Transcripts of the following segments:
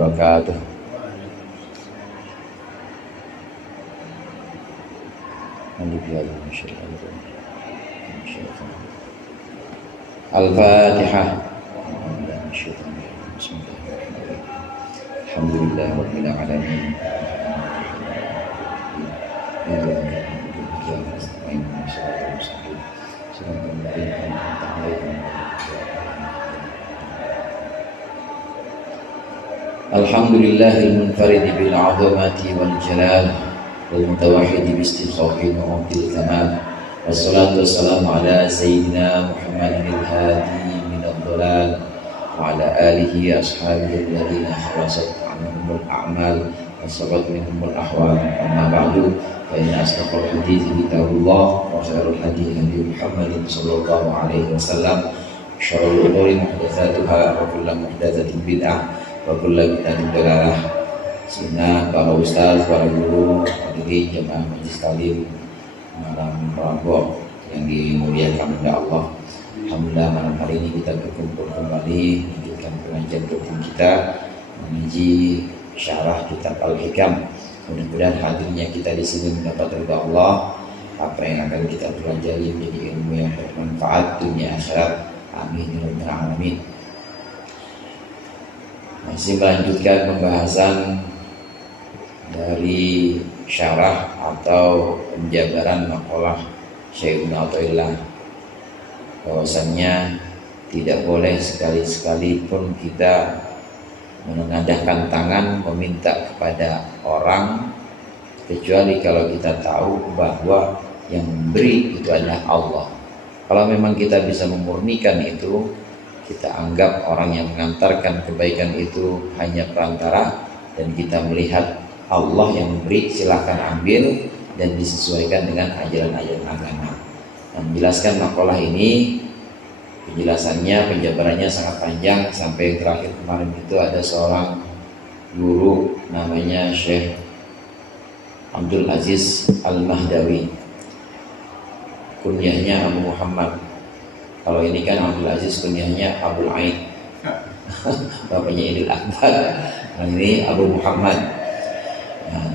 wabarakatuh. Al-Fatihah. Alhamdulillahirabbil alamin. Alhamdulillahil munfarid bil 'azamati wal jalal wal mutawahhid bi istighafi wa bil kamal. Wassalatu wassalamu ala sayyidina Muhammadin al-hadi min ad-dhalal wa ala alihi ashabihi alladhina khawasat anhumul a'mal wa sabat minhumul ahwal. Amma ba'du, fa inna asdaqal hadithi kitabullah wa khairul hadi hadi Muhammadin sallallahu alaihi wasallam. Syarrul umuri muhdatsatuha wa kullu muhdatsatin bid'ah wa kullu bid'atin dhalalah. Sehingga para ustaz, para guru, hadirin jemaah majelis taklim malam Rabu yang dimuliakan oleh Allah. Alhamdulillah malam hari ini kita berkumpul kembali melanjutkan pengajian rutin kita mengaji syarah kitab Al-Hikam. Mudah-mudahan hadirnya kita di sini mendapat ridha Allah. Apa yang akan kita pelajari menjadi ilmu yang bermanfaat dunia akhirat. Amin ya rabbal alamin. Masih melanjutkan pembahasan dari syarah atau penjabaran maqalah Syekh Ibnu Athaillah, bahwasannya tidak boleh sekali-sekali pun kita menengadahkan tangan meminta kepada orang kecuali kalau kita tahu bahwa yang memberi itu adalah Allah. Kalau memang kita bisa memurnikan itu, kita anggap orang yang mengantarkan kebaikan itu hanya perantara, dan kita melihat Allah yang memberi, silahkan ambil dan disesuaikan dengan ajaran-ajaran agama. Dan menjelaskan makalah ini, penjelasannya, penjabarannya sangat panjang sampai yang terakhir kemarin itu ada seorang guru namanya Syekh Abdul Aziz Al-Mahdawi, kunyahnya Abu Muhammad. Kalau ini kan Abdul Aziz kunyahnya Abdul Aid, bapaknya Idul Akbar. Ini Abu Muhammad.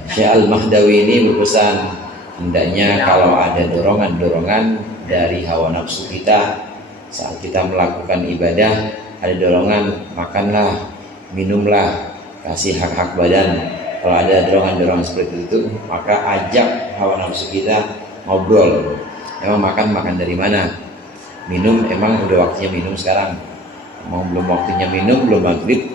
Syekh Al-Mahdawi ini berpesan, hendaknya kalau ada dorongan-dorongan dari hawa nafsu kita saat kita melakukan ibadah, ada dorongan makanlah, minumlah, kasih hak-hak badan. Kalau ada dorongan-dorongan seperti itu, maka ajak hawa nafsu kita ngobrol. Emang makan dari mana? Minum, emang udah waktunya minum sekarang? Emang belum waktunya minum, belum maghrib,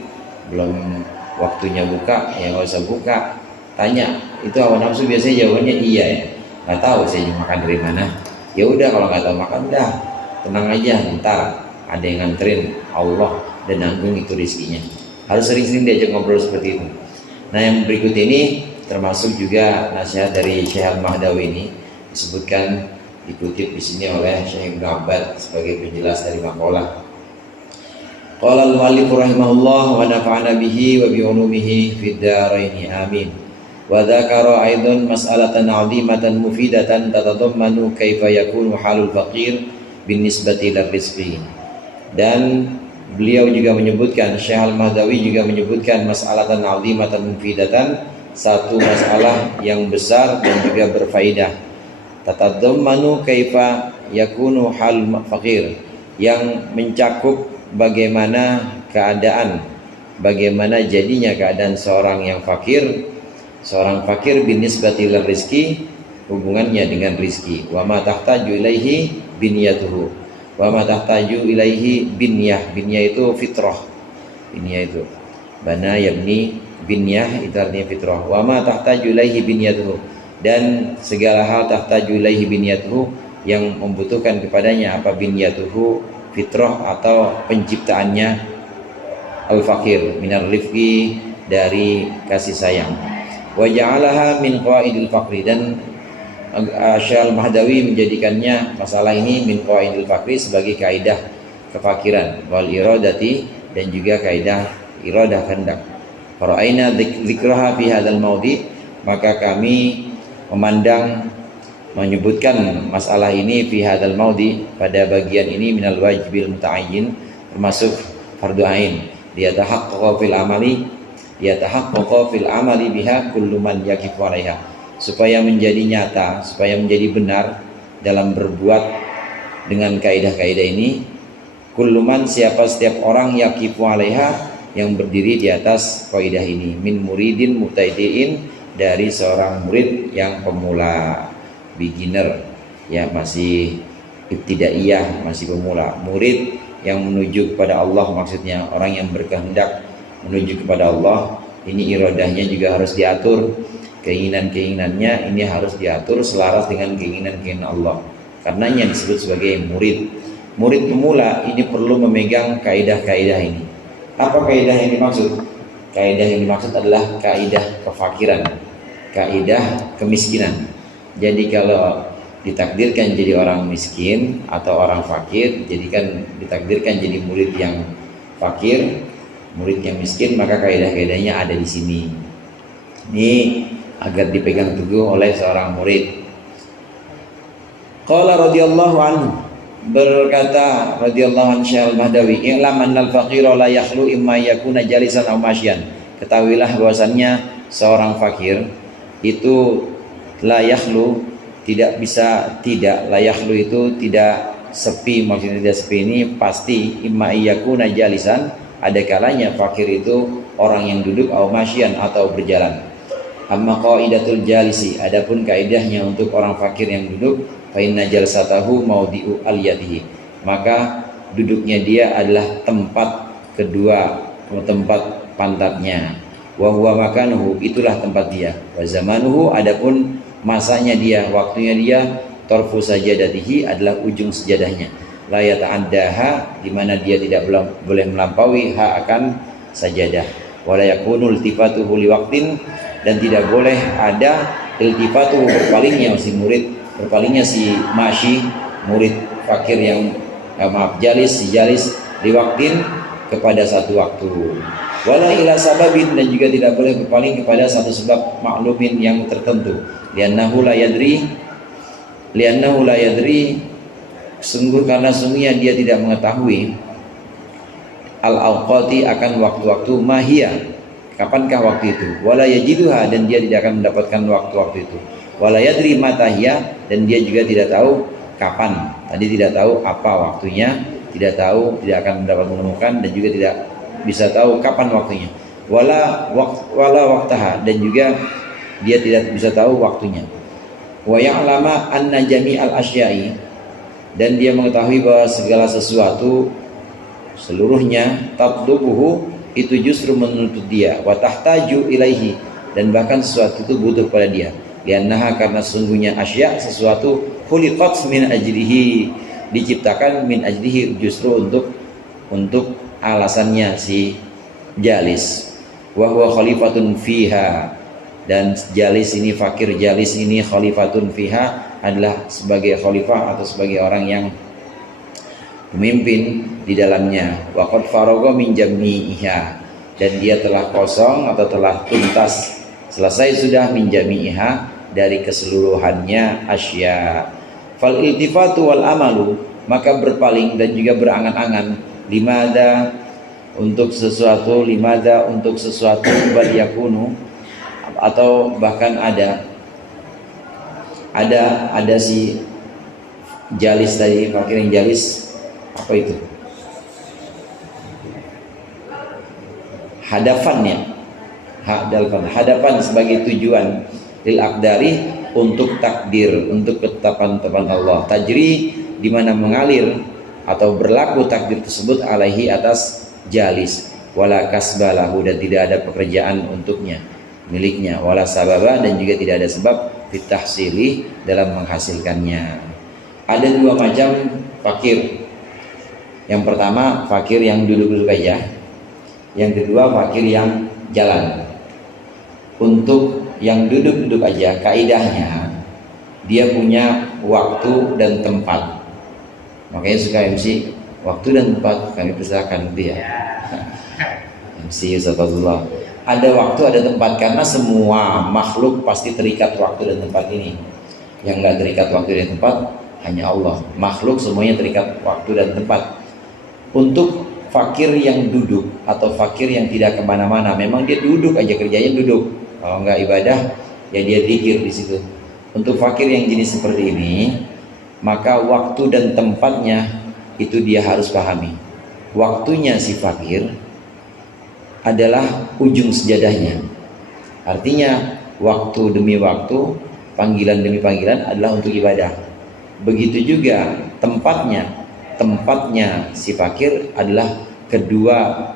belum waktunya buka, ya nggak usah buka. Tanya, itu hawa nafsu biasanya jawabannya iya ya. Nggak tahu saya makan dari mana. Ya udah, kalau nggak tahu makan udah tenang aja, ntar ada yang nganterin Allah dan nanggung itu rizkinya. Harus sering-sering diajak ngobrol seperti itu. Nah, yang berikut ini termasuk juga nasihat dari Syekh Al-Mahdawi ini, disebutkan dikutip di sini oleh Syekh Ibnu Abbad sebagai penjelas dari maqalah. Qala al-mu'allif rahimahullah wa nafa'ana bihi wa bi ulumihi fid dharain amin. Wa dzakara aidan mas'alatan 'azimatan mufidatan tatadammanu kaifa yakunu halul faqir binisbati lir rizqi. Dan beliau juga menyebutkan, Syekh Al-Mahdawi juga menyebutkan mas'alatan 'azimatan mufidatan, satu masalah yang besar dan juga berfaedah. Tatadammanu kaifa yakunu hal faqir, yang mencakup bagaimana jadinya keadaan seorang yang fakir. Seorang fakir binisbati lir rizki, hubungannya dengan rizki. Wa ma tahtaju ilaihi binyatuhu. Wa ma tahtaju ilaihi binyah. Binyah itu fitrah. Binyah itu bana yabni, binyah itu artinya fitrah. Wa ma tahtaju ilaihi binyatuhu, dan segala hal tahtaju ilaihi binyatuhu, yang membutuhkan kepadanya apa binyatuhu, fitrah atau penciptaannya, al-fakir minar rifqi, dari kasih sayang. Wa ja'alaha min qawaidil faqri, dan Syekh Al-Mahdawi menjadikannya masalah ini min qawaidil faqri sebagai kaidah kefakiran, wal iradati, dan juga kaidah iradah kehendak. Fara'aina dzikraha fi hadzal maudhi, maka kami memandang menyebutkan masalah ini fi hadzal maudhi, pada bagian ini, minal wajibil muta'ayyin, termasuk fardu ain, dia tahaqqaqa fil amali, yatahaqqaqa fil amali biha kullu man yaqifu 'alaiha, supaya menjadi nyata, supaya menjadi benar dalam berbuat dengan kaidah-kaidah ini. Kullu man, setiap orang yaqifu 'alaiha, yang berdiri di atas kaidah ini, min muridin mubtadi'in, dari seorang murid yang pemula, beginner, ya masih ibtidaiyah, masih pemula. Murid yang menuju kepada Allah, maksudnya orang yang berkehendak menuju kepada Allah. Ini iradahnya juga harus diatur, keinginan-keinginannya ini harus diatur selaras dengan keinginan-keinginan Allah. Karenanya disebut sebagai murid. Murid pemula ini perlu memegang kaidah-kaidah ini. Apa kaidah yang dimaksud? Kaidah yang dimaksud adalah kaidah kefakiran, kaidah kemiskinan. Jadi kalau ditakdirkan jadi orang miskin atau orang fakir, jadikan ditakdirkan jadi murid yang fakir, murid yang miskin, maka kaidah-kaidahnya ada di sini. Ini agar dipegang teguh oleh seorang murid. Qala radhiyallahu anhu, berkata radhiyallahu anhu Syekh Al-Mahdawi, "I'lam annal faqira la yakhlu imma yakuna jalisan aw masyan." Ketahuilah bahwasannya seorang fakir itu la yakhlu, tidak bisa tidak, la yakhlu itu tidak sepi, maksudnya tidak sepi ini pasti, imma yakuna jalisan, ada kalanya fakir itu orang yang duduk, aw masyan atau berjalan. Amma qaidatul jalisi, adapun kaidahnya untuk orang fakir yang duduk, fa inna jalsatahu maudi'u aliyatihi, maka duduknya dia adalah tempat kedua, tempat pantatnya. Wa huwa makanuhu, itulah tempat dia. Wa zamanuhu, adapun masanya dia, waktunya dia, tarfu sajadatihi, adalah ujung sejadahnya. La yata'addaha, di mana dia tidak boleh melampaui akan sajadah. Wa la yakunu iltifatuhu liwaqtin, dan tidak boleh ada iltifatuhu, berpalingnya si murid, berpalingnya si masyi, murid fakir yang jalis liwaqtin, kepada satu waktu. Wala ila sababin, dan juga tidak boleh berpaling kepada satu sebab maklumin yang tertentu. Liannahu la yadri, sungguh karena sungguhnya dia tidak mengetahui, al-awqati, akan waktu-waktu, mahia, kapankah waktu itu, wala yajiduha, dan dia tidak akan mendapatkan waktu-waktu itu, wala yadri matahia, dan dia juga tidak tahu kapan, tadi tidak tahu apa waktunya, tidak tahu, tidak akan mendapat menemukan, dan juga tidak bisa tahu kapan waktunya, wala waktaha, dan juga dia tidak bisa tahu waktunya. Wa ya'lama anna jami'al asya'i, dan dia mengetahui bahwa segala sesuatu seluruhnya, tatlubuhu, itu justru menuntut dia, wa tahtaju ilaihi, dan bahkan sesuatu itu butuh pada dia. Liannaha, karena sungguhnya asya, sesuatu, khuliqat min ajlihi, diciptakan min ajlihi, justru untuk alasannya si jalis. Wa huwa khalifatun fiha, dan jalis ini, fakir jalis ini, khalifatun fiha, adalah sebagai khalifah atau sebagai orang yang pemimpin di dalamnya. Wa qad faragha min jami'iha, dan dia telah kosong atau telah tuntas, selesai sudah, min jami'iha, dari keseluruhannya asya. Fal iltifatu wal amalu, maka berpaling dan juga berangan-angan, limada, untuk sesuatu, limada, untuk sesuatu, bal yakunu, atau bahkan ada si jalis tadi, fakir yang jalis, apa itu? Hadapan sebagai tujuan, lil aqdari, untuk takdir, untuk ketetapan-ketetapan Allah, tajri, di mana mengalir atau berlaku takdir tersebut, alaihi, atas jalis, wala kasbalahu, dan tidak ada pekerjaan untuknya, miliknya, wala sababa, dan juga tidak ada sebab, fitahsili, dalam menghasilkannya. Ada dua macam fakir. Yang pertama, fakir yang duduk-duduk aja. Yang kedua, fakir yang jalan. Untuk yang duduk-duduk aja, kaidahnya dia punya waktu dan tempat. Makanya suka MC, waktu dan tempat kami persilakan dia. MC Ustazullah. Ada waktu, ada tempat, karena semua makhluk pasti terikat waktu dan tempat ini. Yang enggak terikat waktu dan tempat hanya Allah. Makhluk semuanya terikat waktu dan tempat. Untuk fakir yang duduk atau fakir yang tidak kemana-mana, memang dia duduk aja, kerjanya duduk, kalau nggak ibadah ya dia zikir di situ. Untuk fakir yang jenis seperti ini, maka waktu dan tempatnya itu dia harus pahami. Waktunya si fakir adalah ujung sejadahnya, artinya waktu demi waktu, panggilan demi panggilan adalah untuk ibadah. Begitu juga tempatnya si fakir adalah kedua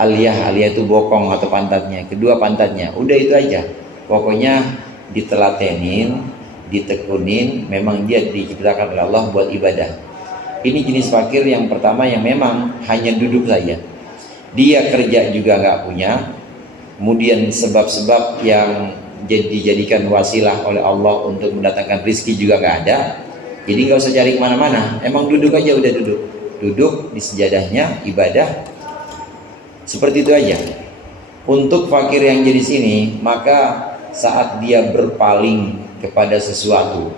aliyah itu bokong atau pantatnya, kedua pantatnya. Udah itu aja, pokoknya ditelatenin, ditekunin, memang dia diciptakan oleh Allah buat ibadah. Ini jenis fakir yang pertama, yang memang hanya duduk saja, dia kerja juga nggak punya, kemudian sebab-sebab yang dijadikan wasilah oleh Allah untuk mendatangkan rizki juga nggak ada. Jadi nggak usah cari kemana-mana, emang duduk aja, udah duduk di sejadahnya, ibadah seperti itu aja. Untuk fakir yang jadi sini, maka saat dia berpaling kepada sesuatu,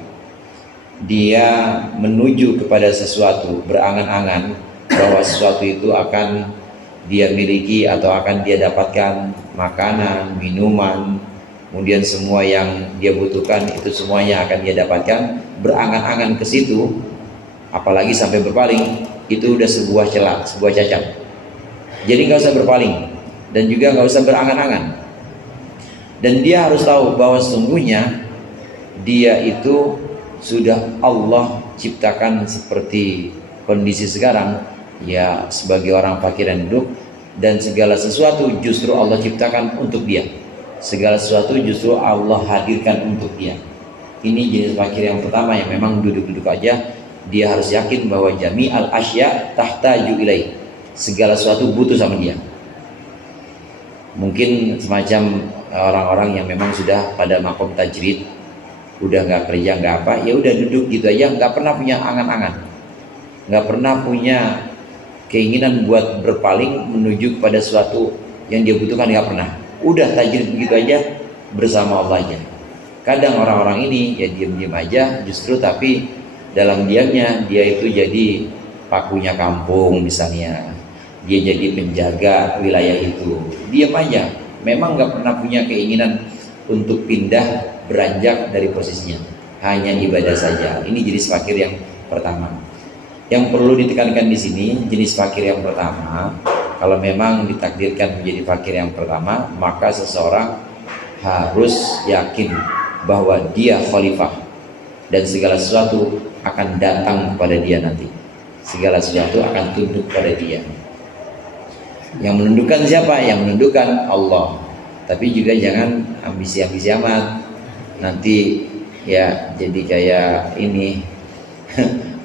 dia menuju kepada sesuatu, berangan-angan bahwa sesuatu itu akan dia miliki atau akan dia dapatkan, makanan, minuman, kemudian semua yang dia butuhkan itu semuanya akan dia dapatkan, berangan-angan ke situ, apalagi sampai berpaling, itu udah sebuah celah, sebuah cacat. Jadi nggak usah berpaling dan juga nggak usah berangan-angan. Dan dia harus tahu bahwa sesungguhnya dia itu sudah Allah ciptakan seperti kondisi sekarang, ya sebagai orang fakir yang duduk, dan segala sesuatu justru Allah ciptakan untuk dia. Segala sesuatu justru Allah hadirkan untuk dia. Ini jenis fakir yang pertama, yang memang duduk-duduk aja. Dia harus yakin bahwa jami'al asya tahtaju ilaih, segala sesuatu butuh sama dia. Mungkin semacam orang-orang yang memang sudah pada makom tajrid, udah nggak kerja nggak apa, ya udah duduk gitu aja, nggak pernah punya angan-angan, nggak pernah punya keinginan buat berpaling menuju kepada sesuatu yang dia butuhkan, nggak pernah. Udah tajrid begitu aja, bersama Allah aja. Kadang orang-orang ini ya diam-diam aja justru, tapi dalam diamnya dia itu jadi pakunya kampung misalnya, dia jadi penjaga wilayah itu, diam aja, memang nggak pernah punya keinginan untuk pindah beranjak dari posisinya, hanya ibadah saja. Ini jenis fakir yang pertama. Yang perlu ditekankan di sini, jenis fakir yang pertama, kalau memang ditakdirkan menjadi fakir yang pertama, maka seseorang harus yakin bahwa dia khalifah dan segala sesuatu akan datang kepada dia nanti. Segala sesuatu akan tunduk pada dia. Yang menundukkan siapa? Yang menundukkan Allah. Tapi juga jangan ambisi-ambisi amat, nanti ya jadi kayak ini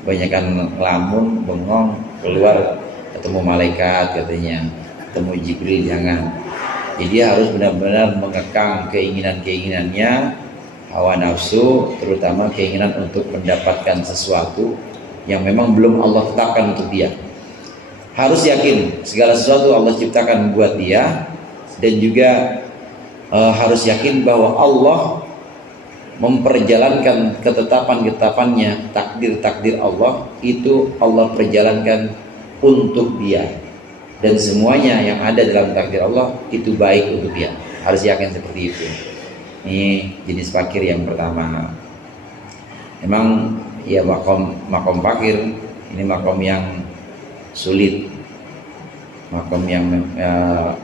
banyakan ngelamun, bengong, keluar ketemu malaikat katanya, ketemu Jibril, jangan. Jadi harus benar-benar mengekang keinginan-keinginannya, hawa nafsu, terutama keinginan untuk mendapatkan sesuatu yang memang belum Allah tetapkan untuk dia. Harus yakin segala sesuatu Allah ciptakan buat dia, dan juga harus yakin bahwa Allah memperjalankan ketetapan-ketetapannya, takdir-takdir Allah itu Allah perjalankan untuk dia, dan semuanya yang ada dalam takdir Allah itu baik untuk dia. Harus yakin seperti itu. Ini jenis fakir yang pertama. Memang ya makom fakir ini makom yang sulit, makom yang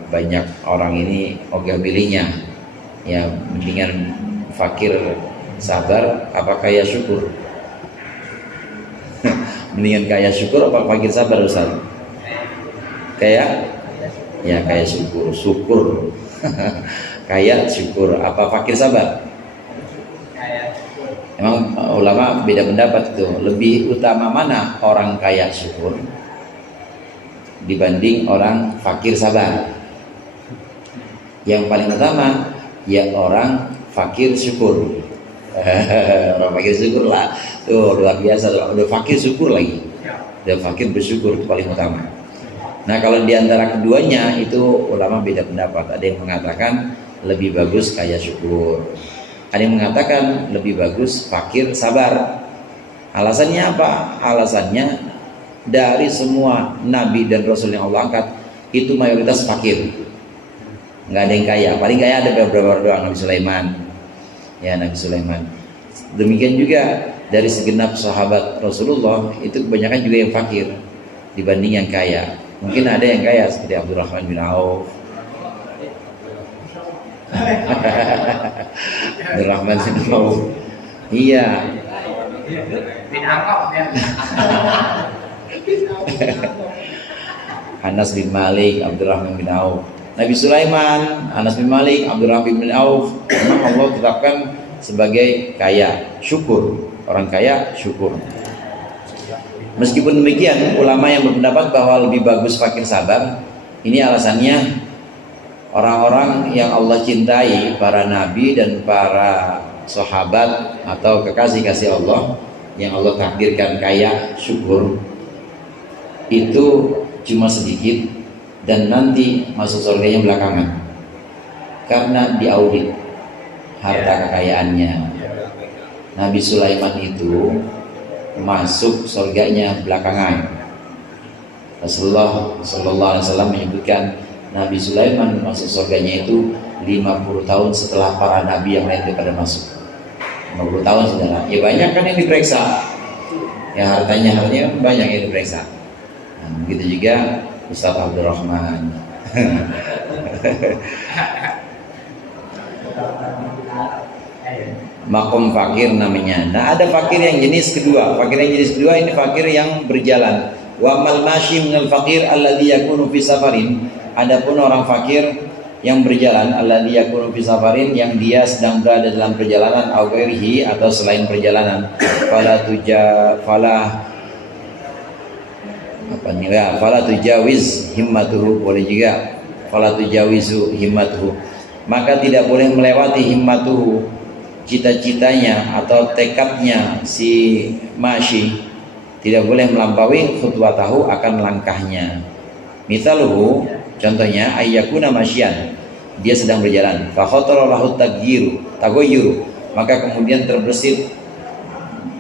banyak orang ini ogah pilihnya. Ya mendingan fakir sabar apa kaya syukur? Mendingan kaya syukur apa fakir sabar, Ustaz? Kaya syukur. Syukur. Kaya syukur apa fakir sabar? Emang ulama beda pendapat itu. Lebih utama mana orang kaya syukur dibanding orang fakir sabar? Yang paling utama ya orang fakir syukur. Orang fakir syukur lah, tuh luar biasa, udah fakir syukur lagi, udah fakir bersyukur, itu paling utama. Nah kalau diantara keduanya itu ulama beda pendapat. Ada yang mengatakan lebih bagus kaya syukur, ada yang mengatakan lebih bagus fakir sabar. Alasannya apa? Alasannya dari semua nabi dan rasul yang Allah angkat itu mayoritas fakir, nggak ada yang kaya. Paling kaya ada beberapa doang, Nabi Sulaiman, ya Nabi Sulaiman. Demikian juga dari segenap sahabat Rasulullah itu kebanyakan juga yang fakir dibanding yang kaya. Mungkin ada yang kaya seperti Abdurrahman bin Auf, Abdurrahman bin Auf, iya. Anas bin Malik, Abdurrahman bin Auf. Nabi Sulaiman, Anas bin Malik, Abdurrahman bin Auf, memang Allah tetapkan sebagai kaya. Syukur, orang kaya syukur. Meskipun demikian, ulama yang berpendapat bahwa lebih bagus fakir sabar, ini alasannya orang-orang yang Allah cintai, para nabi dan para sahabat atau kekasih-kasih Allah yang Allah takdirkan kaya syukur, itu cuma sedikit dan nanti masuk surganya belakangan karena diaudit harta kekayaannya. Nabi Sulaiman itu masuk surganya belakangan. Rasulullah sallallahu alaihi wasallam menyebutkan Nabi Sulaiman masuk surganya itu 50 tahun setelah para nabi yang lain daripada masuk. 50 tahun saudara. Ya banyak kan yang diperiksa. Ya hartanya banyak yang diperiksa. Nah, begitu juga Ustaz Abdurrahman. Makom fakir namanya. Nah, ada fakir yang jenis kedua. Fakir yang jenis kedua ini fakir yang berjalan. Wa mal masyi minal fakir alladhi yakunu fi safarin. Adapun orang fakir yang berjalan, alladhi yakunu fi safarin, yang dia sedang berada dalam perjalanan, au ghairihi, atau selain perjalanan, fala tujawiz himmatuhu, boleh juga fala tujawizu himmatuhu, maka tidak boleh melewati himmatuhu, cita-citanya atau tekadnya si masyi, tidak boleh melampaui khutwatahu, akan langkahnya. Mithaluhu, contohnya ayyakuna masyian, dia sedang berjalan, fa khatara lahu taghayyuru, maka kemudian terbersit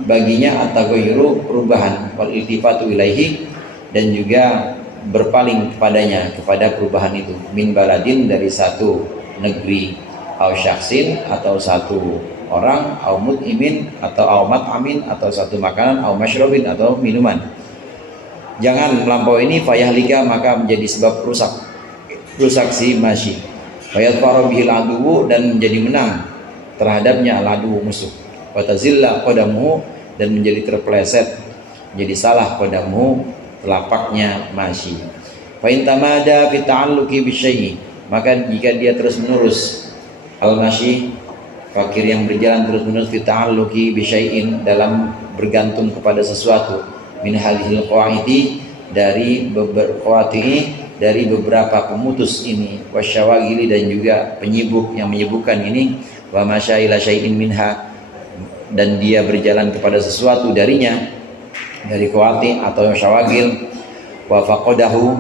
baginya at-taghayyuru, perubahan, wal iltifatu ilaihi, dan juga berpaling kepadanya, kepada perubahan itu, min baladin, dari satu negeri, au syaksin, atau satu orang, au mut'imin, atau au mat'amin, atau satu makanan, au masyrabin, atau minuman. Jangan melampaui ini, fayahlika, maka menjadi sebab rusak si masyi. Fayadfaru bihil aduwu, dan menjadi menang terhadapnya al-aduwu, musuh. Watazilla qadamuhu, dan menjadi terpeleset, menjadi salah qadamuhu, telapaknya masyi. Fa in tamada fi ta'alluqi bisyai'i, maka jika dia terus menerus al-masyi, fakir yang berjalan terus menerus fi ta'alluqi bisyai'in, dalam bergantung kepada sesuatu, min halihil qawaiti, dari beberapa pemutus ini, wasyawagili, dan juga penyibuk yang menyibukkan ini, wa masyaila syai'in minha, dan dia berjalan kepada sesuatu darinya, dari qawati atau syawagil, wa faqadahu,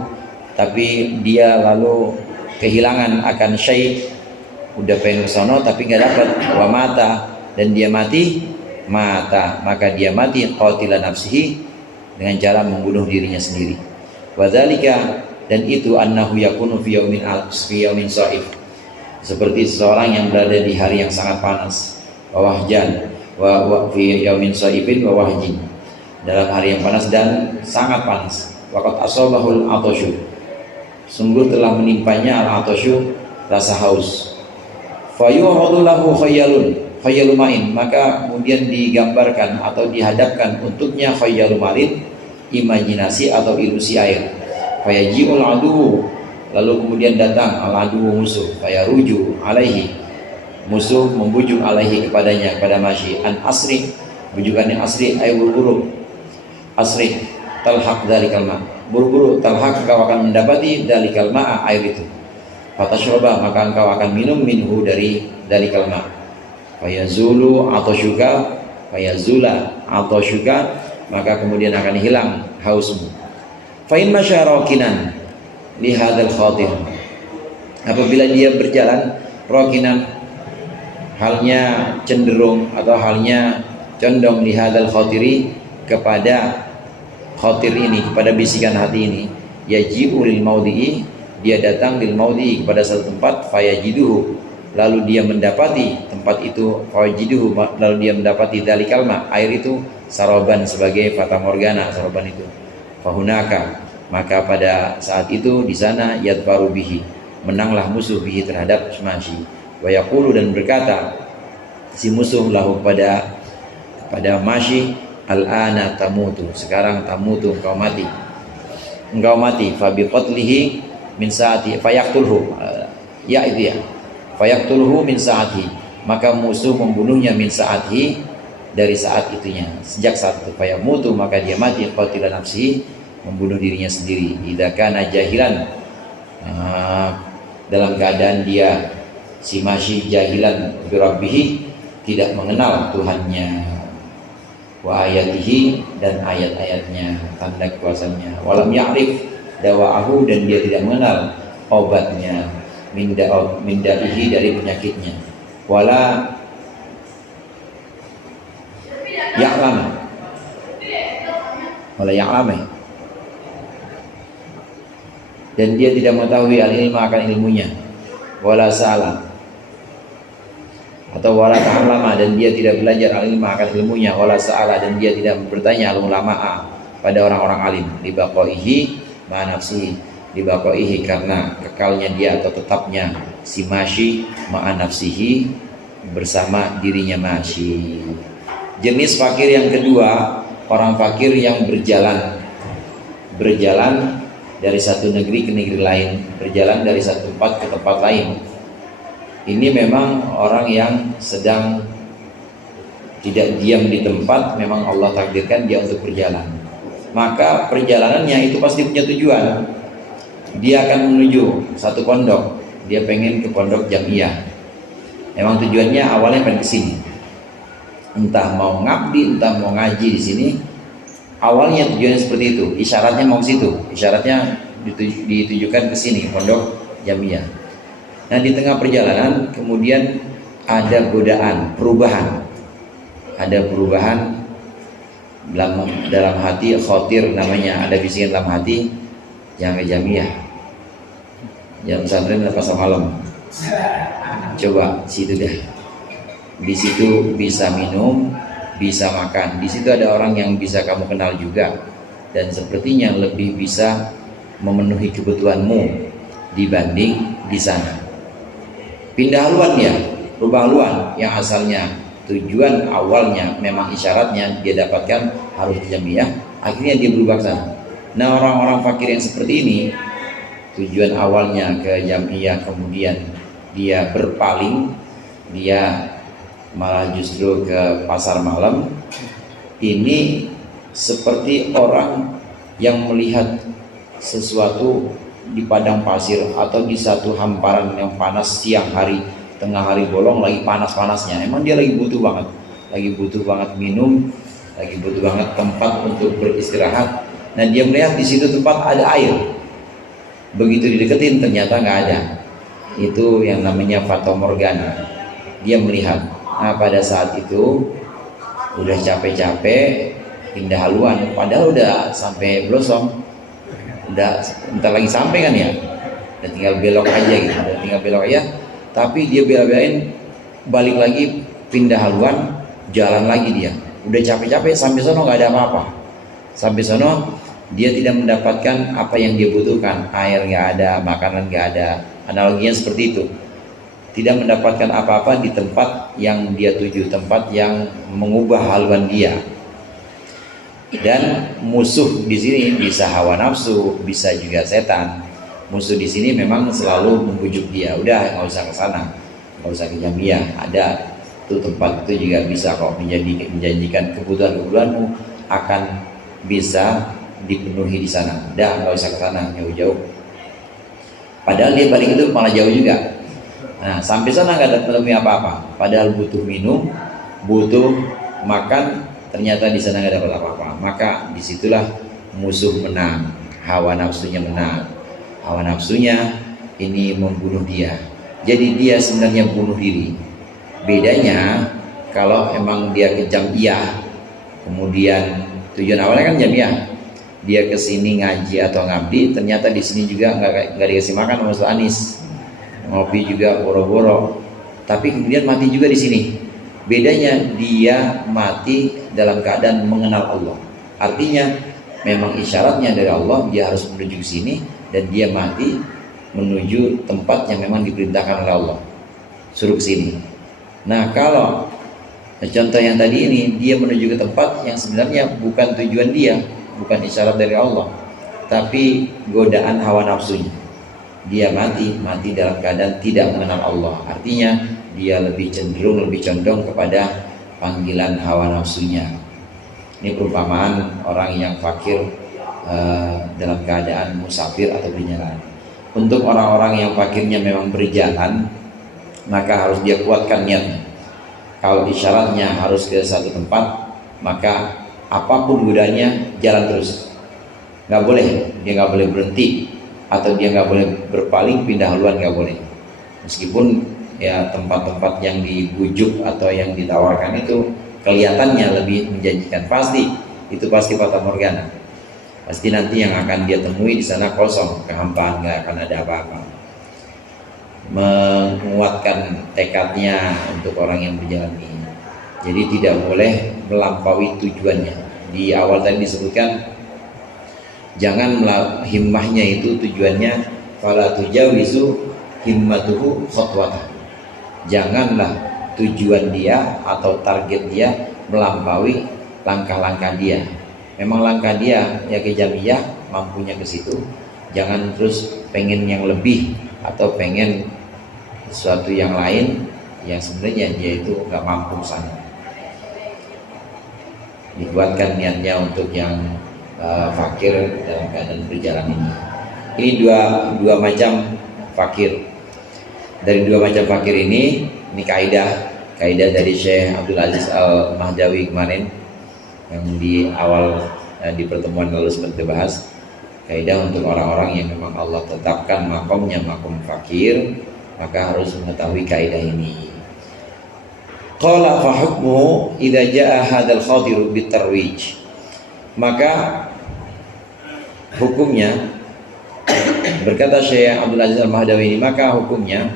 tapi dia lalu kehilangan akan syai', udah pengen kesono tapi nggak dapat, wa mata, dan dia mati, maka dia mati qatila nafsihi, dengan cara membunuh dirinya sendiri. Wadzalika, dan itu annahu yakunu fi yaumin shaif, seperti seseorang yang berada di hari yang sangat panas, wa wahjan, wa fi yaumin shaifin wa wahjin, dalam hari yang panas dan sangat panas. Waqad asabahul atasyu, sungguh telah menimpanya al-atasyu, rasa haus. Fayu'adu lahu khayyalu ma'in, maka kemudian digambarkan atau dihadapkan untuknya khayyalu ma'in, imajinasi atau ilusi air. Fayaji'ul adu, lalu kemudian datang al-adu, musuh, fayaruju alaihi, musuh membujuk alaihi, kepadanya, kepada masyi, an asri, bujukannya asri, ay buru-buru, asri talhaq dalikal ma, buru-buru, talhaq, engkau akan mendapati dalikal ma, air itu, fatashroba, maka engkau akan minum minhu, dari dalikal ma, fayazulu atasyuka, fayazula atasyuka, maka kemudian akan hilang hausmu. Fa'in masyarakinan lihadal khatir, apabila dia berjalan rakinan, halnya cenderung atau halnya condong, lihadal khatiri, kepada khatir ini, kepada bisikan hati ini, yaji'u lil maudhi'i, dia datang lil maudhi'i kepada satu tempat, fayajiduhu, lalu dia mendapati tempat itu, fayajiduhu, lalu dia mendapati dalikal ma, air itu saroban, sebagai fata morgana saroban itu, fahunaka, maka pada saat itu di sana yadfaru bihi, menanglah musuh bihi terhadap Masyi, wa yaqulu, dan berkata si musuh lahu pada Masyi, al-ana tamutu, sekarang tamutu, engkau mati, fa bi qatlihi min saati fayaktulhu, ya itu ya, fayaktulhu min saati, maka musuh membunuhnya min saati, dari saat itunya, sejak saat itu, fayamutu, maka dia mati, qatila nafsihi, membunuh dirinya sendiri, idza kana jahilan, dalam keadaan dia si Masyi jahilan bi rabbih, tidak mengenal Tuhannya, wa ayatihi, dan ayat-ayatnya, tanda kuasanya, walam ya'rif dawa'ahu, dan dia tidak mengenal obatnya, minda'ihi, dari penyakitnya, wala ya'lama, dan dia tidak mengetahui al-ilma, akan ilmunya, wala sa'ala, atau wala ta'allama, dan dia tidak belajar al-ilma, akan ilmunya, wala sa'ala, dan dia tidak bertanya al-ulama'a, pada orang-orang alim, libaqaihi ma nafsihi, libaqaihi, karena kekalnya dia atau tetapnya si Masyi, ma'a nafsihi, bersama dirinya Masyi. Jenis fakir yang kedua, orang fakir yang berjalan dari satu negeri ke negeri lain, berjalan dari satu tempat ke tempat lain. Ini memang orang yang sedang tidak diam di tempat, memang Allah takdirkan dia untuk berjalan. Maka perjalanannya itu pasti punya tujuan. Dia akan menuju satu pondok, dia pengen ke pondok Jamiah. Memang tujuannya awalnya pengen ke sini. Entah mau ngabdi, entah mau ngaji di sini. Awalnya tujuannya seperti itu, isyaratnya mau ke situ, isyaratnya ditujukan ke sini, pondok Jamiah. Nah, di tengah perjalanan kemudian ada godaan, perubahan dalam hati, khatir namanya, ada bisikan dalam hati, yang ke Jamiah, yang pesantren dan pasar malam, coba situ deh, di situ bisa minum, bisa makan, di situ ada orang yang bisa kamu kenal juga, dan sepertinya lebih bisa memenuhi kebutuhanmu dibanding di sana. Pindah haluan ya, rubah haluan, yang asalnya tujuan awalnya memang isyaratnya dia dapatkan harus ke Jamiah, akhirnya dia berubah ke sana. Nah, orang-orang fakir yang seperti ini, tujuan awalnya ke Jamiah, kemudian dia berpaling, dia malah justru ke pasar malam. Ini seperti orang yang melihat sesuatu di padang pasir atau di satu hamparan yang panas siang hari, tengah hari bolong, lagi panas-panasnya. Emang dia lagi butuh banget minum, lagi butuh banget tempat untuk beristirahat. Nah, dia melihat di situ tempat ada air. Begitu dideketin ternyata nggak ada. Itu yang namanya fata morgana. Dia melihat. Nah, pada saat itu udah capek-capek pindah haluan, padahal udah sampai Blossom, udah bentar lagi sampai kan ya, udah tinggal belok aja, tapi dia bela-belain balik lagi pindah haluan, jalan lagi dia, udah capek-capek, sampai sono nggak ada apa-apa, sampai sono dia tidak mendapatkan apa yang dia butuhkan, air nggak ada, makanan nggak ada, analoginya seperti itu. Tidak mendapatkan apa-apa di tempat yang dia tuju, tempat yang mengubah haluan dia. Dan musuh di sini bisa hawa nafsu, bisa juga setan. Musuh di sini memang selalu membujuk dia, udah nggak usah ke sana, nggak usah ke Jamiah, ada tuh tempat itu juga bisa kok menjanjikan kebutuhanmu akan bisa dipenuhi di sana. Udah nggak usah ke sana jauh-jauh. Padahal dia balik itu malah jauh juga. Nah, sampai sana nggak ada menemui apa-apa, padahal butuh minum, butuh makan, ternyata di sana nggak dapat apa-apa. Maka disitulah musuh menang, hawa nafsunya menang. Hawa nafsunya ini membunuh dia. Jadi dia sebenarnya bunuh diri. Bedanya kalau emang dia ke Jamiah, kemudian tujuan awalnya kan Jamiah, dia kesini ngaji atau ngabdi, ternyata di sini juga nggak dikasih makan sama Ustaz Anis, ngopi juga boro-boro, tapi kemudian mati juga di sini. Bedanya dia mati dalam keadaan mengenal Allah. Artinya memang isyaratnya dari Allah, dia harus menuju ke sini, dan dia mati menuju tempat yang memang diperintahkan oleh Allah, suruh ke sini. Nah, kalau contoh yang tadi ini, dia menuju ke tempat yang sebenarnya bukan tujuan dia, bukan isyarat dari Allah, tapi godaan hawa nafsunya. Dia mati dalam keadaan tidak mengenal Allah. Artinya dia lebih condong kepada panggilan hawa nafsunya. Ini perumpamaan orang yang fakir dalam keadaan musafir atau berjalan. Untuk orang-orang yang fakirnya memang berjalan, maka harus dia kuatkan niatnya. Kalau isyaratnya harus ke satu tempat, maka apapun godaannya jalan terus. Nggak boleh, dia nggak boleh berhenti, atau dia nggak boleh berpaling pindah haluan, nggak boleh. Meskipun ya tempat-tempat yang dibujuk atau yang ditawarkan itu kelihatannya lebih menjanjikan, pasti itu pasti fata morgana. Pasti nanti yang akan dia temui di sana kosong, kehampaan, nggak akan ada apa-apa. Menguatkan tekadnya untuk orang yang berjalan ini. Jadi tidak boleh melampaui tujuannya. Di awal tadi disebutkan jangan himmahnya itu tujuannya fala tujawizu himmatuhu khatwatah. Janganlah tujuan dia atau target dia melampaui langkah-langkah dia. Memang langkah dia ya ke jamiyah, mampunya ke situ. Jangan terus pengen yang lebih atau pengen sesuatu yang lain yang sebenarnya dia itu nggak mampu sana. Dibuatkan niatnya untuk yang fakir dalam keadaan berjalan ini. Ini dua macam fakir. Dari dua macam fakir ini kaidah dari Syekh Abdul Aziz Al-Mahdawi kemarin yang di awal di pertemuan lalu sempat dibahas. Kaidah untuk orang-orang yang memang Allah tetapkan makomnya makom fakir, maka harus mengetahui kaidah ini. Qala fa hukmuhu idza jaa hadzal khadiru bitarwij. Maka hukumnya, berkata Syekh Abdul Aziz Al-Mahdawi ini, maka hukumnya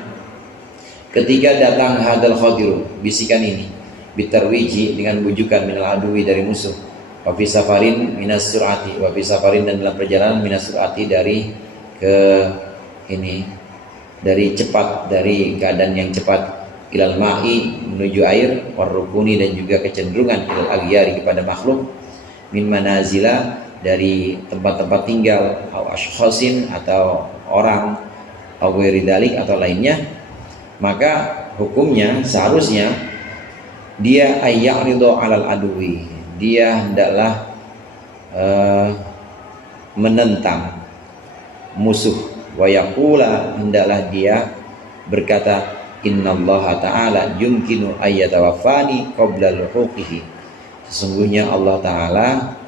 ketika datang hadzal khadiru, bisikan ini, bitarwiji, dengan bujukan minal aduwi, dari musuh, wa fi safarin minas sur'ati, wa fi safarin, dan dalam perjalanan minas sur'ati, dari cepat, dari keadaan yang cepat, ilal ma'i, menuju air, warrukuni, dan juga kecenderungan ilal aghyari, kepada makhluk, min manazila, dari tempat-tempat tinggal, au ashkhasin, atau orang, au ghairi atau lainnya. Maka hukumnya seharusnya dia ayya'ridu alal aduwi, dia hendaklah menentang musuh, wa yaqula, hendaklah dia berkata, innallaha ta'ala yumkinu ayyatawaffani qabla luhuqihi, sesungguhnya Allah Ta'ala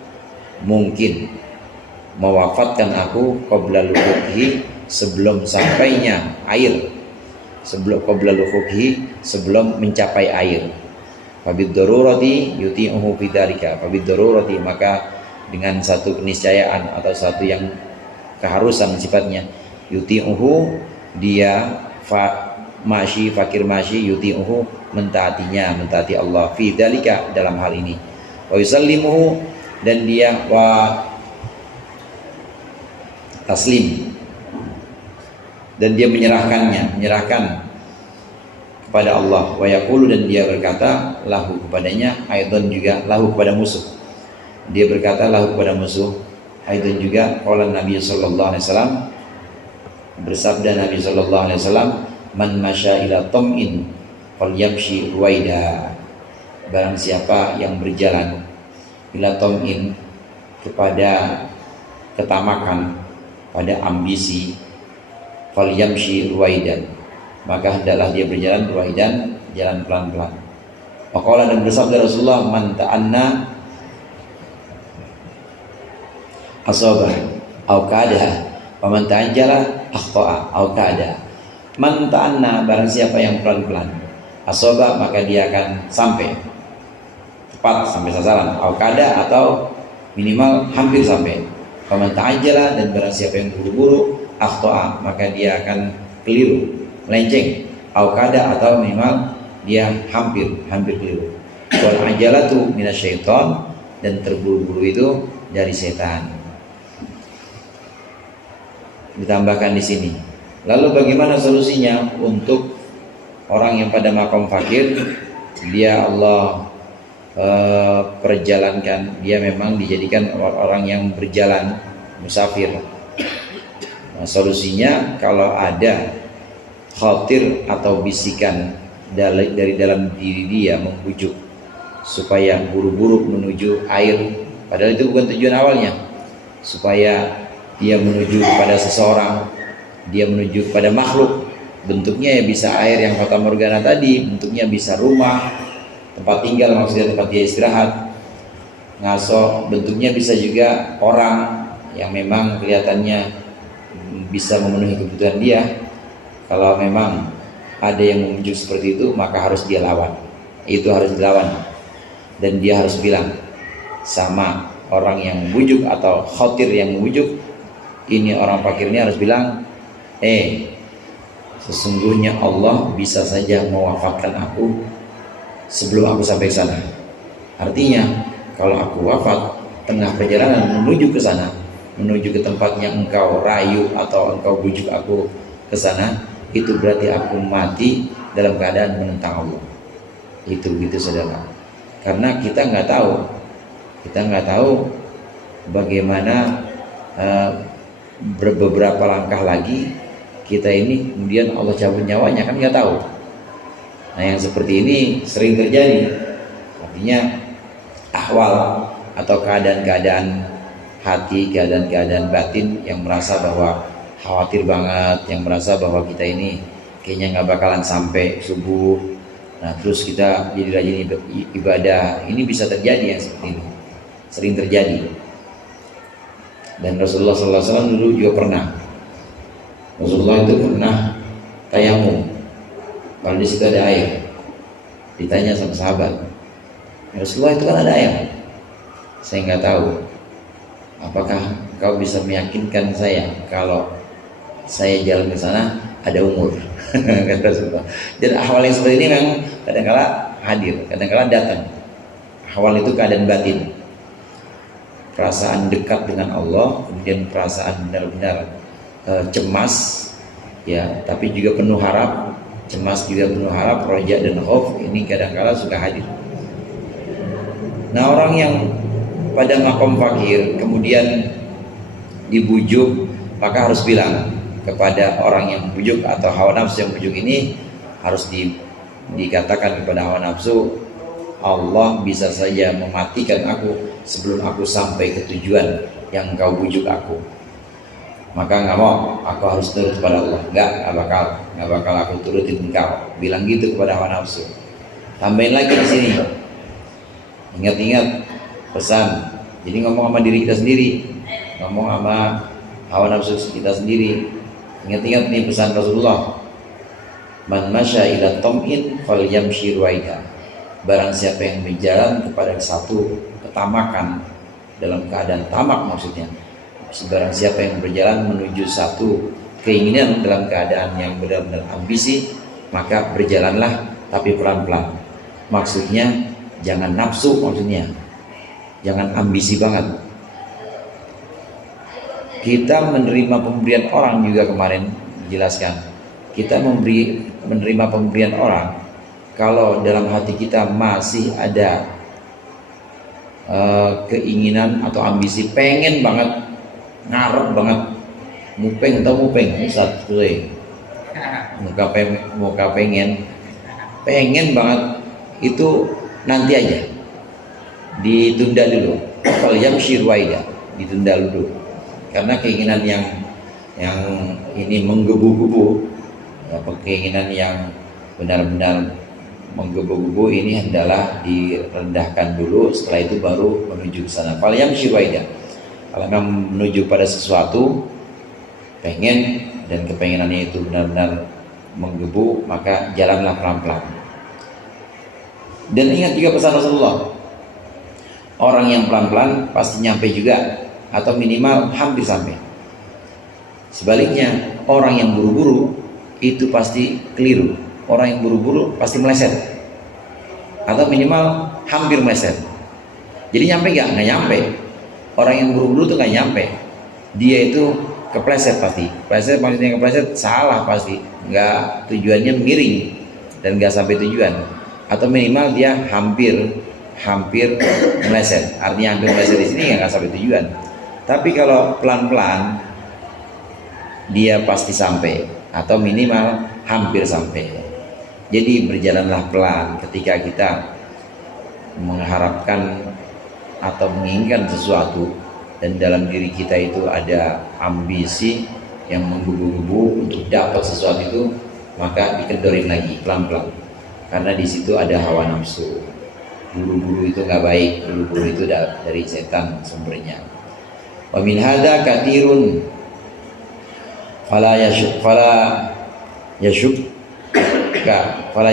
mungkin mewafatkan aku qabla luhuqihi, sebelum sampainya air, sebelum mencapai air. Fabid darurati yuti'uhu bidzalika, fabid darurati, maka dengan satu keniscayaan atau satu yang keharusan sifatnya, yuti'uhu, dia fakir masyi, yuti'uhu, mentaati Allah, fi dzalika, dalam hal ini, wa yusallimuhu, dan dia wa taslim, dan dia menyerahkan kepada Allah, wa yaqulu, dan dia berkata lahu, kepadanya, aidon, juga lahu, kepada musuh, dia berkata lahu, kepada musuh, aidon, juga qala Nabi sallallahu alaihi wasallam, bersabda Nabi sallallahu alaihi wasallam, man masya ila tam'in falyamshi ruwaida, barang siapa yang berjalan ila tam'in, kepada ketamakan, pada ambisi, falyamshi ruwaidan, maka hendaklah dia berjalan ruwaidan, jalan pelan-pelan. Waqala, dan bersabda Rasulullah, man ta'anna asabah au kada, wa man ta'ajjala akhta'a au kada. Man ta'anna, barang siapa yang pelan-pelan, asabah, maka dia akan sampai tepat, sampai sasaran, au kada, atau minimal hampir sampai, Faman ta'ajjala, dan barang siapa yang buru-buru, akhta'a, maka dia akan keliru, melenceng, au kada, atau minimal dia hampir keliru. Wal ajalatu minasyaiton, dan terburu-buru itu dari setan. Ditambahkan di sini. Lalu bagaimana solusinya untuk orang yang pada makom fakir? Dia Allah perjalankan, dia memang dijadikan orang yang berjalan, musafir. Nah, solusinya kalau ada khatir atau bisikan dari dalam diri dia membujuk supaya buru-buru menuju air, padahal itu bukan tujuan awalnya, supaya dia menuju kepada seseorang, dia menuju kepada makhluk, bentuknya ya bisa air yang fata morgana tadi, bentuknya bisa rumah, tempat tinggal, maksudnya tempat dia istirahat, ngaso, bentuknya bisa juga orang yang memang kelihatannya bisa memenuhi kebutuhan dia. Kalau memang ada yang membujuk seperti itu, maka harus dia lawan, itu harus dilawan, dan dia harus bilang sama orang yang membujuk atau khatir yang membujuk ini, orang fakir ini harus bilang, sesungguhnya Allah bisa saja mewafatkan aku sebelum aku sampai ke sana. Artinya kalau aku wafat tengah perjalanan menuju ke sana, menuju ke tempat yang engkau rayu atau engkau bujuk aku ke sana, itu berarti aku mati dalam keadaan menentang Allah. Itu gitu saudara. Karena kita nggak tahu bagaimana beberapa langkah lagi kita ini kemudian Allah cabut nyawanya, kan nggak tahu. Nah, yang seperti ini sering terjadi. Artinya ahwal atau keadaan-keadaan hati, keadaan-keadaan batin yang merasa bahwa khawatir banget, yang merasa bahwa kita ini kayaknya nggak bakalan sampai subuh. Nah, terus kita jadi rajin ibadah. Ini bisa terjadi yang seperti ini, sering terjadi. Dan Rasulullah SAW dulu juga pernah. Rasulullah itu pernah tayamum. Kalau di situ ada air, ditanya sama sahabat, Rasulullah itu kan ada air. Saya nggak tahu, apakah kau bisa meyakinkan saya kalau saya jalan ke sana ada umur? Kata Rasulullah. Dan ahwal yang seperti ini memang kadang-kala hadir, kadang-kala datang. Ahwal itu keadaan batin, perasaan dekat dengan Allah, kemudian perasaan benar-benar cemas, ya, tapi juga penuh harap, cemas juga penuh harap, roja dan khauf, ini kadang-kala suka hadir. Nah, orang yang pada makom fakir kemudian dibujuk, maka harus bilang kepada orang yang bujuk atau hawa nafsu yang bujuk ini, harus dikatakan kepada hawa nafsu, Allah bisa saja mematikan aku sebelum aku sampai ke tujuan yang engkau bujuk aku. Maka nggak mau, aku harus turut kepada Allah. Nggak bakal aku turutin engkau. Bilang gitu kepada hawa nafsu. Tambahin lagi di sini. Ingat-ingat pesan. Jadi ngomong sama diri kita sendiri, ngomong sama hawa nafsu kita sendiri. Ingat-ingat nih pesan Rasulullah. Man masya ila tom'in falyamshi ruwaida. Barang siapa yang berjalan kepada satu ketamakan, dalam keadaan tamak maksudnya. Barang siapa yang berjalan menuju satu keinginan dalam keadaan yang benar-benar ambisi, maka berjalanlah tapi pelan-pelan. Maksudnya jangan nafsu, maksudnya jangan ambisi banget. Kita menerima pemberian orang juga kemarin dijelaskan. Kita menerima pemberian orang, kalau dalam hati kita masih ada keinginan atau ambisi, pengen banget, ngarep banget, mupeng Ustaz, muka pengen banget, itu nanti aja, ditunda dulu. Kalau yang syirwaida ditunda dulu, karena keinginan yang ini menggebu-gebu, ya, keinginan yang benar-benar menggebu-gebu ini hendaklah direndahkan dulu, setelah itu baru menuju ke sana. Fal yang syirwaida, kalau memang menuju pada sesuatu, pengen, dan kepengenannya itu benar-benar menggebu, maka jalanlah pelan-pelan. Dan ingat juga pesan Rasulullah, orang yang pelan-pelan pasti nyampe juga. atau minimal hampir sampai. Sebaliknya, orang yang buru-buru itu pasti keliru. Orang yang buru-buru pasti meleset, atau minimal hampir meleset. Jadi nyampe nggak? Nggak nyampe. Orang yang buru-buru tuh nggak nyampe. Dia itu kepleset pasti. Kepleset maksudnya kepleset salah pasti. Nggak, tujuannya miring dan nggak sampai tujuan. Atau minimal dia hampir meleset. Artinya hampir meleset di sini nggak sampai tujuan. Tapi kalau pelan-pelan dia pasti sampai, atau minimal hampir sampai. Jadi berjalanlah pelan ketika kita mengharapkan atau menginginkan sesuatu dan dalam diri kita itu ada ambisi yang menggebu-gebu untuk dapat sesuatu itu, maka dikendorin lagi pelan-pelan, karena di situ ada hawa nafsu. Buru-buru itu nggak baik, buru-buru itu dari setan sumbernya. Wa min hadza katsirun fala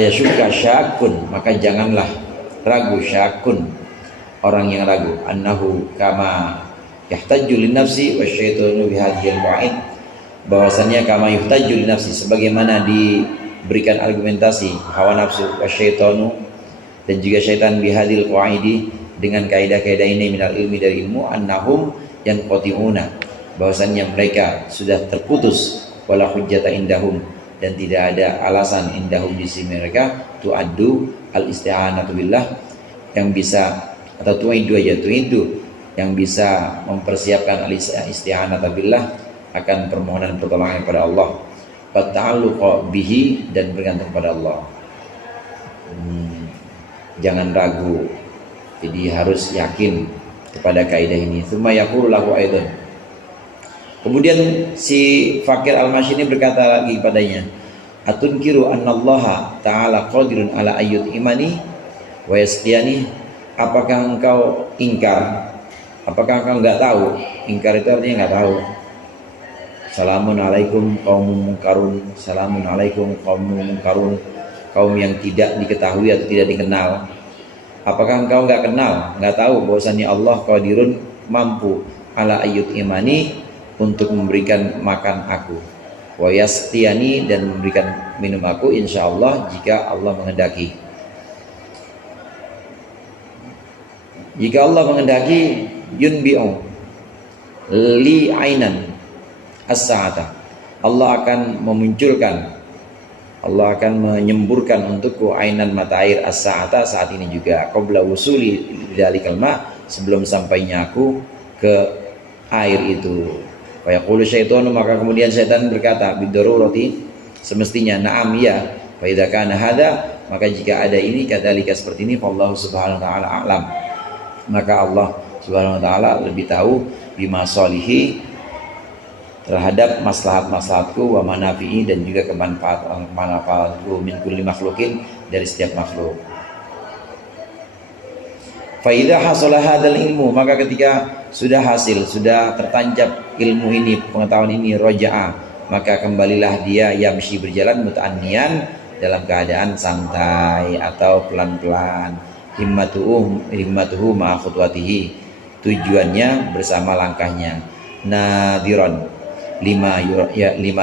yashukka syakun, maka janganlah ragu, syakun orang yang ragu, annahu kama yahtaju lin nafsi wa syaitanu bihadhil wa'id, bahwasannya kama yahtaju lin nafsi, sebagaimana diberikan argumentasi hawa nafsu, wa syaitanu dan juga syaitan, bihadhil wa'idi dengan kaidah-kaidah ini, minal ilmi dari ilmu, annahum yanqati'una, bahwasannya mereka sudah terputus, wala hujjata indahum, dan tidak ada alasan indahum di sisi mereka, tu'addu al-isti'anatu billah, yang bisa, atau tu'idu yang bisa mempersiapkan al-isti'anatu billah, akan permohonan pertolongan kepada Allah, wa ta'alluqa bihi, dan bergantung pada Allah. Jangan ragu, jadi harus yakin kepada kaidah ini. Tsumma yaqulu lahu aidan, kemudian si Fakir Al-Masyini berkata lagi padanya, atunkiru annallaha ta'ala qadirun ala ayyut imani wa yasqiyani, apakah engkau ingkar, apakah engkau enggak tahu? Ingkar itu artinya enggak tahu. Salamun alaikum qaumun munkarun, salamun alaikum qaumun munkarun, kaum yang tidak diketahui atau tidak dikenal. Apakah engkau enggak kenal, enggak tahu bahwasannya Allah qadirun, mampu, ala ayyut imani, untuk memberikan makan aku, wa yasqiyani, dan memberikan minum aku, insyaallah jika Allah menghendaki. Jika Allah menghendaki, yunbi'u li ainan as-sa'ata, Allah akan memunculkan, Allah akan menyemburkan untukku ainan, mata air, as-sa'ata, saat ini juga, qabla wusuli dzalikal ma, sebelum sampainya aku ke air itu. Wa yaqulu syaitanu, maka kemudian syaitan berkata, bidarurati, semestinya, na'am ya, fa idza kana hadza, maka jika ada ini, kadzalika seperti ini, fallahu subhanahu wa ta'ala a'lam, maka Allah subhanahu wa ta'ala lebih tahu bima sholihi, terhadap maslahat-maslahatku, wa manafi'i, dan juga kemanfaatku, min kulli makhlukin, dari setiap makhluk. Fa idza hasala hadzal ilmu, maka ketika sudah hasil, sudah tertancap ilmu ini, pengetahuan ini, roja'a, maka kembalilah dia yamshi, berjalan, muta'anniyan, dalam keadaan santai atau pelan-pelan, himmatuhu ma'a khutwatihi, tujuannya bersama langkahnya, nadhiran lima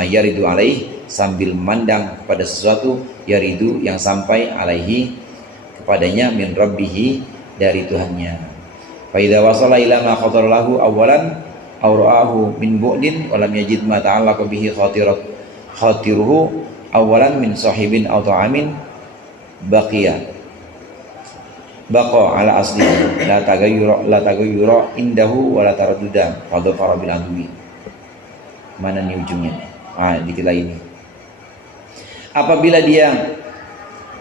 yaridu alaih, sambil memandang kepada sesuatu, yaridu yang sampai, alaihi kepadanya, min rabbihi, dari Tuhannya. Fa idza wasala ila ma khatara lahu awalan aw ra'ahu min bu'din wa lam yajid ma ta'allaqa bihi khatiruhu awalan min sahibin aw ta'amin, baqa ala asli, la tagayyura indahu wa la taradduda, fa dhafara bil adwi. Mana nih ujungnya? Dikit lagi nih. Apabila dia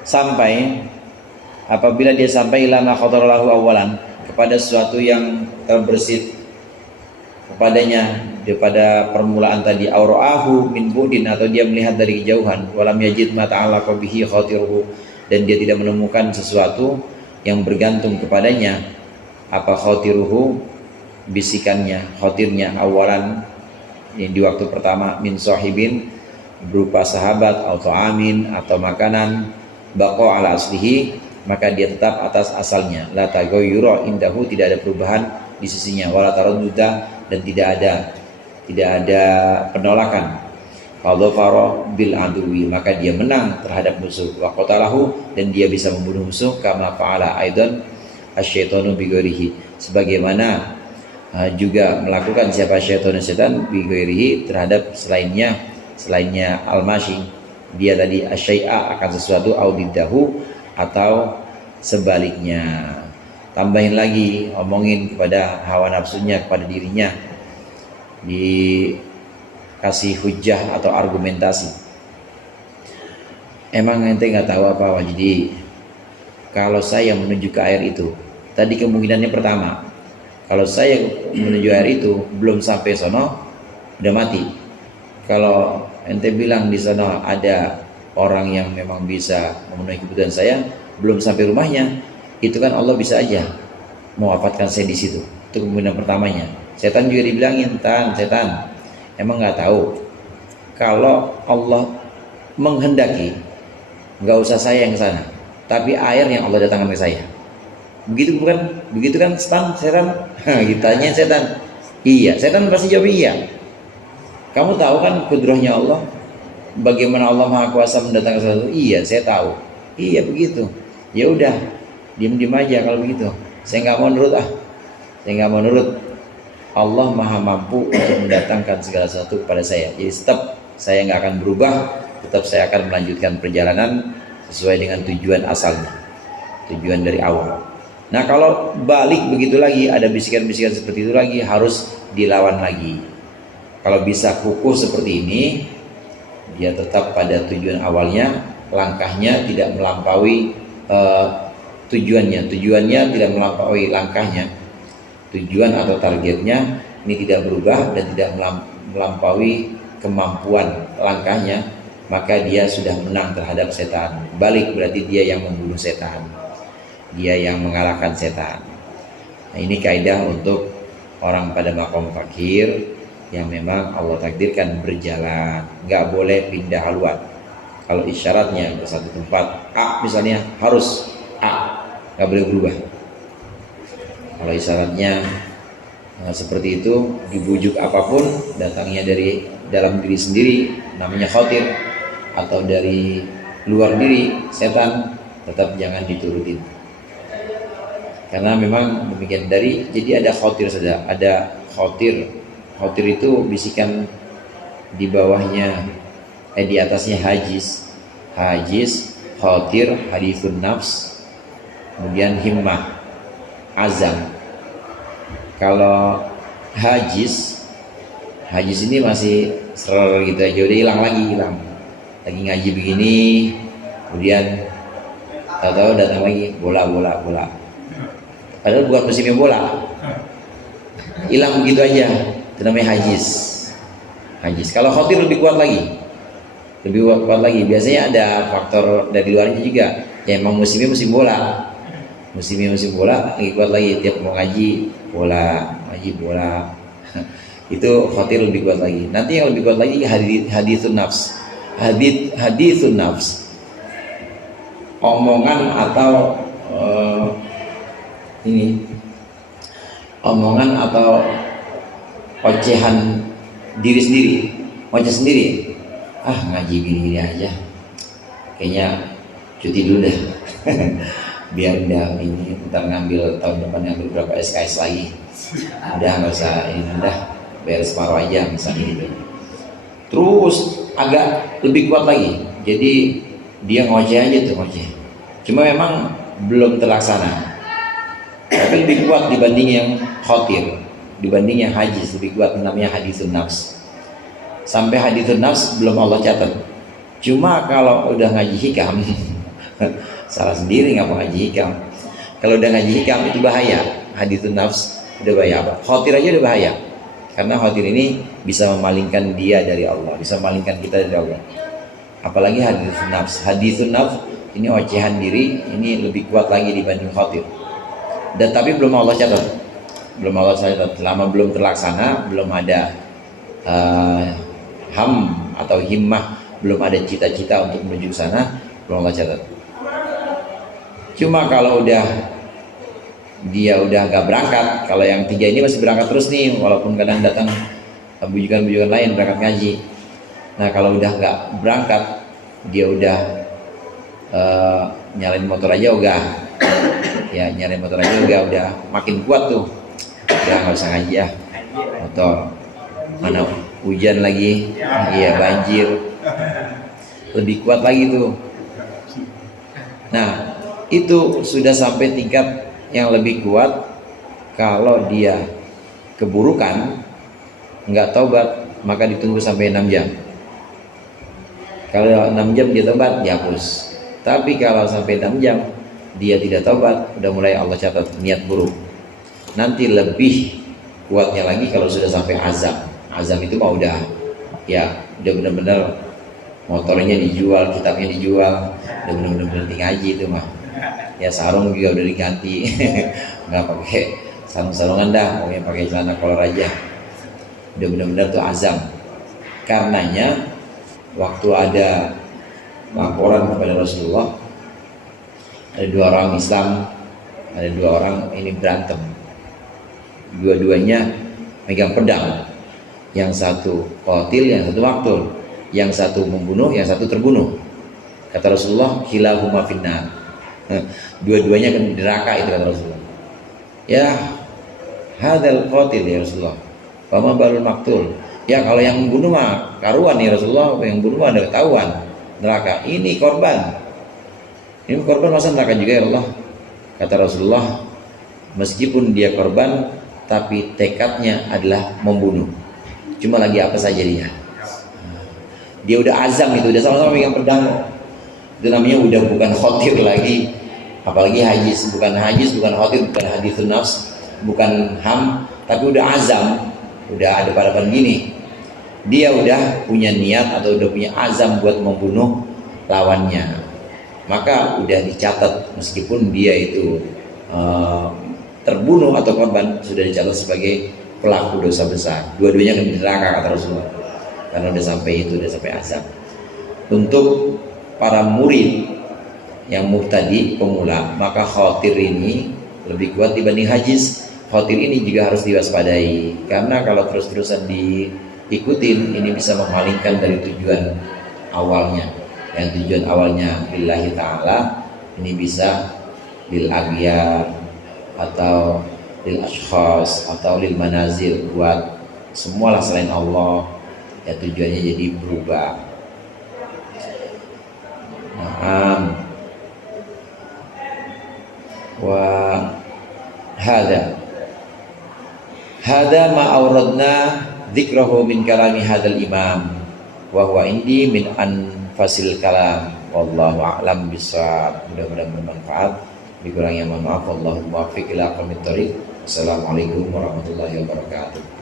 sampai lama khatarallahu awalan, kepada sesuatu yang terbersit kepadanya daripada permulaan tadi, aura'ahu min budin, atau dia melihat dari kejauhan, walam yajid ma ta'allaqa bihi khatiruhu, dan dia tidak menemukan sesuatu yang bergantung kepadanya, apa khatiruhu, bisikannya, khatirnya, awalan, di waktu pertama, min sahibin, berupa sahabat, atau amin, atau makanan, baqa ala aslihi, maka dia tetap atas asalnya, la tagayyura indahu, tidak ada perubahan di sisinya, wala taradduda, dan tidak ada penolakan. Fadhafara bil aduwi, maka dia menang terhadap musuh. Wa qatalahu, dan dia bisa membunuh musuh. Kama fa'ala aidan asyaitanu bighairihi, sebagaimana juga melakukan siapa setan bighairihi terhadap selainnya al-mashi, dia tadi asyai'a akan sesuatu, audidahu atau sebaliknya. Tambahin lagi, omongin kepada hawa nafsunya, kepada dirinya, dikasih hujah atau argumentasi. Emang ente nggak tahu apa, jadi kalau saya menuju ke air itu, tadi kemungkinannya pertama, kalau saya menuju air itu belum sampai sono udah mati. Kalau ente bilang di sana ada orang yang memang bisa memenuhi kebutuhan saya, belum sampai rumahnya, itu kan Allah bisa aja mewafatkan saya di situ. Itu kemungkinan pertamanya. Setan juga dibilangin, setan, emang nggak tahu kalau Allah menghendaki nggak usah saya yang ke sana, tapi air yang Allah datangkan ke saya. Begitu bukan? Begitu kan setan? Ditanya setan. Iya, setan pasti jawab iya. Kamu tahu kan kudrahnya Allah, bagaimana Allah Maha Kuasa mendatangkan sesuatu? Iya, saya tahu. Iya begitu. Ya udah, diam-diam aja kalau begitu. Saya nggak mau nurut Saya nggak mau nurut. Allah Maha mampu untuk mendatangkan segala sesuatu kepada saya. Jadi tetap saya nggak akan berubah. Tetap saya akan melanjutkan perjalanan sesuai dengan tujuan asalnya, tujuan dari awal. Nah kalau balik begitu lagi, ada bisikan-bisikan seperti itu lagi, harus dilawan lagi. Kalau bisa kukuh seperti ini, dia tetap pada tujuan awalnya, langkahnya tidak melampaui tujuannya tidak melampaui langkahnya, tujuan atau targetnya ini tidak berubah dan tidak melampaui kemampuan langkahnya, maka dia sudah menang terhadap setan. Balik berarti dia yang membunuh setan, dia yang mengalahkan setan. Nah, ini kaidah untuk orang pada makom fakir yang memang Allah takdirkan berjalan, nggak boleh pindah haluan. Kalau isyaratnya ke satu tempat A misalnya, harus A, nggak boleh berubah. Kalau isyaratnya seperti itu, dibujuk apapun, datangnya dari dalam diri sendiri, namanya khawatir, atau dari luar diri, setan, tetap jangan diturutin. Karena memang demikian, jadi ada khawatir saja, ada khawatir itu bisikan, di bawahnya di atasnya hajiz, khawatir, hadithun nafs, kemudian himmah, azam. Kalau hajiz ini masih ser gitu aja, udah hilang lagi lagi ngaji begini, kemudian tahu-tahu datang lagi bola, padahal bukan musimnya bola, hilang begitu aja. Itu namanya hajiz. Kalau khawatir lebih kuat lagi, biasanya ada faktor dari luarnya juga, ya emang musimnya musim bola, lagi kuat lagi, tiap mau ngaji bola itu khawatir lebih kuat lagi. Nanti yang lebih kuat lagi hadithun nafs, omongan atau omongan atau ocehan diri sendiri, oceh sendiri. Ngaji gini aja, kayaknya cuti dulu dah. Biar udah ini, ntar ngambil tahun depan ngambil berapa SKS lagi. Udah nggak usah ini, udah bayar separuh aja misalnya gitu. Terus agak lebih kuat lagi, jadi dia ngoceh aja tuh, cuma memang belum terlaksana, tapi lebih kuat dibanding yang khawatir, dibanding yang hajiz, lebih kuat, namanya hadithun nafs. Sampai hadithun nafs belum Allah catat, cuma kalau udah ngaji hikam salah sendiri ngapa ngaji hikam. Kalau udah ngaji hikam itu bahaya, hadithun nafs udah bahaya. Khawatir aja udah bahaya, karena khawatir ini bisa memalingkan dia dari Allah, bisa memalingkan kita dari Allah. Apalagi hadithun nafs ini ocehan diri, ini lebih kuat lagi dibanding khawatir. Dan tapi belum Allah catat, selama belum terlaksana, belum ada ham atau himmah, belum ada cita-cita untuk menuju ke sana, belum Allah catat. Cuma kalau udah dia udah gak berangkat. Kalau yang 3 ini masih berangkat terus nih, walaupun kadang datang bujukan-bujukan lain berangkat ngaji. Nah kalau udah gak berangkat, dia udah nyalain motor aja ogah. Ya nyalain motor aja ogah, udah makin kuat tuh. Udah gak usah ngaji ya, motor. Mana hujan lagi, iya banjir, lebih kuat lagi tuh. Nah itu sudah sampai tingkat yang lebih kuat. Kalau dia keburukan nggak taubat, maka ditunggu sampai 6 jam. Kalau 6 jam dia taubat, dihapus. Tapi kalau sampai 6 jam dia tidak taubat, udah mulai Allah catat niat buruk. Nanti lebih kuatnya lagi kalau sudah sampai azam. Azam itu mah udah benar-benar motornya dijual, kitabnya dijual, udah benar-benar berhenti ngaji itu mah. Ya sarung juga udah diganti, nggak pakai sarung-sarungan dah, pokoknya pakai celana kolor aja. Udah benar-benar tuh azam. Karenanya waktu ada laporan kepada Rasulullah, ada 2 orang Islam, ada 2 orang ini berantem. Dua-duanya megang pedang. Yang satu qatil, yang satu maktul. Yang satu membunuh, yang satu terbunuh. Kata Rasulullah, kilahuma finnar. Dua-duanya akan di neraka, itu kata Rasulullah. Ya, hadzal qatil ya Rasulullah. Fama balul maktul. Ya kalau yang membunuh mah karuan ya Rasulullah, yang bunuh mah ada ketahuan neraka. Ini korban. Ini korban masa neraka juga ya Allah. Kata Rasulullah, meskipun dia korban, tapi tekadnya adalah membunuh. Cuma lagi apa saja dia. Dia udah azam itu, udah sama-sama pegang pedang. Itu namanya udah bukan khotir lagi. Apalagi hajis, bukan khotir, bukan hadithun nafs, bukan ham, tapi udah azam. Udah ada pada gini. Dia udah punya niat atau udah punya azam buat membunuh lawannya. Maka udah dicatat, meskipun dia itu terbunuh atau korban, sudah dicatat sebagai pelaku dosa besar. Dua-duanya akan di neraka kata Rasulullah. Karena udah sampai itu, udah sampai azab. Untuk para murid yang mubtadi, pemula, maka khawatir ini lebih kuat dibanding hajiz. Khawatir ini juga harus diwaspadai, karena kalau terus-terusan diikutin, ini bisa memalingkan dari tujuan awalnya. Yang tujuan awalnya billahi ta'ala, ini bisa lil aghyar atau lil ashkhas atau lil manazil, buat semualah selain Allah, ya tujuannya jadi berubah. Wa hada ma auradna dzikrahu min kalami hadal imam wa huwa indi min anfasil kalam, wallahu a'lam bissawab. Mudah-mudahan bermanfaat. Dikurangnya mohon maaf. Wallahu muwaffiq ila aqwamit thoriq. Assalamualaikum warahmatullahi wabarakatuh.